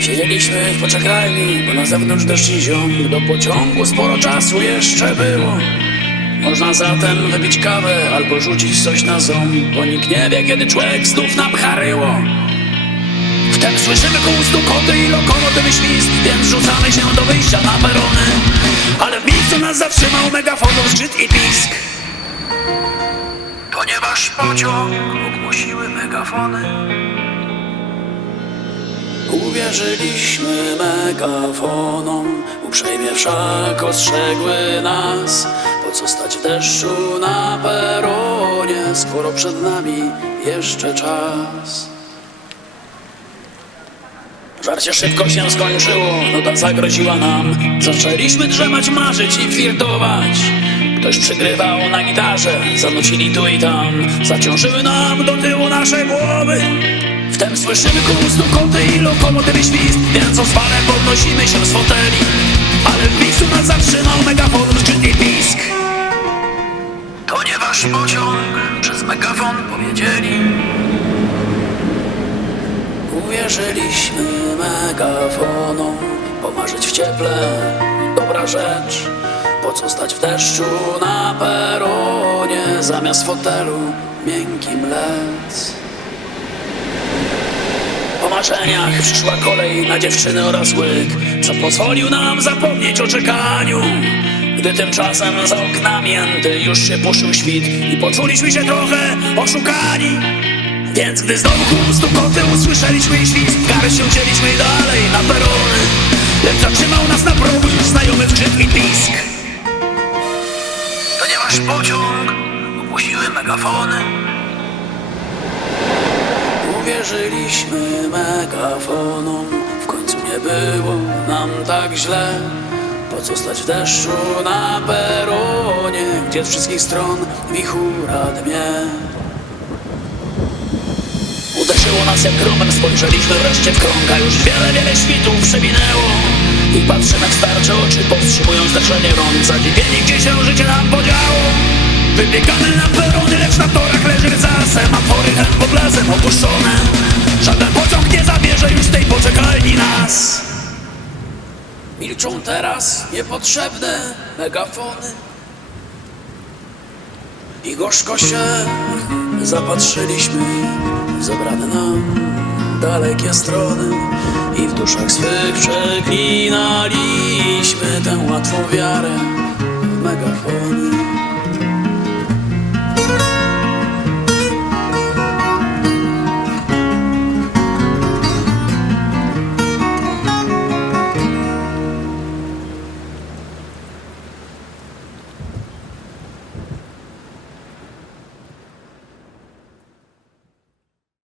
Siedzieliśmy w poczekalni, bo na zewnątrz deszcz i ziąg Do pociągu sporo czasu jeszcze było. Można zatem wypić kawę albo rzucić coś na ząb Bo nikt nie wie, kiedy człowiek znów napcha ryło Wtem słyszymy koło stukoty i lokomotywy świst Więc rzucamy się do wyjścia na perony. Ale w miejscu nas zatrzymał megafonów zgrzyt i pisk Ponieważ pociąg ogłosiły megafony. Uwierzyliśmy megafonom, uprzejmie wszak ostrzegły nas Po co stać w deszczu na peronie, skoro przed nami jeszcze czas? Żarcie szybko się skończyło, nuda zagroziła nam. Zaczęliśmy drzemać, marzyć i flirtować Ktoś przygrywał na gitarze, zanucili tu i tam. Zaciążyły nam do tyłu nasze głowy. Wtem słyszymy kół stukoty i lokomotywy świst. Więc oswale podnosimy się z foteli. Ale w miejscu nas zatrzymał megafon i pisk. Ponieważ pociąg przez megafon powiedzieli Uwierzyliśmy megafonom. Pomarzyć w cieple, dobra rzecz Po co stać w deszczu na peronie Zamiast fotelu miękkim lec Po marzeniach przyszła kolej na dziewczyny oraz łyk Co pozwolił nam zapomnieć o czekaniu. Gdy tymczasem za oknami enty już się puszył świt I poczuliśmy się trochę oszukani. Więc gdy znowu kół stukoty usłyszeliśmy jej świst Garść się ucięliśmy dalej na perony. Lecz zatrzymał nas na progu znajomy zgrzyt i pisk Ponieważ pociąg ogłosiły megafony. Uwierzyliśmy megafonom. W końcu nie było nam tak źle. Po co stać w deszczu na peronie Gdzie z wszystkich stron wichura dmie Uderzyło nas jak gromem, spojrzeliśmy wreszcie w krąg A już wiele, wiele świtów przewinęło I patrzymy w starcze oczy, powstrzymując zdarzenie rąk Zadziwieni, gdzie się życie nam podziało. Wybiegamy na perony, lecz na torach leży zasem hen pod lasem opuszczone. Żaden pociąg nie zabierze już tej poczekalni nas. Milczą teraz niepotrzebne megafony. I gorzko się zapatrzyliśmy w zebrane nam dalekie strony i w duszach swych przeklinaliśmy tę łatwą wiarę w megafony.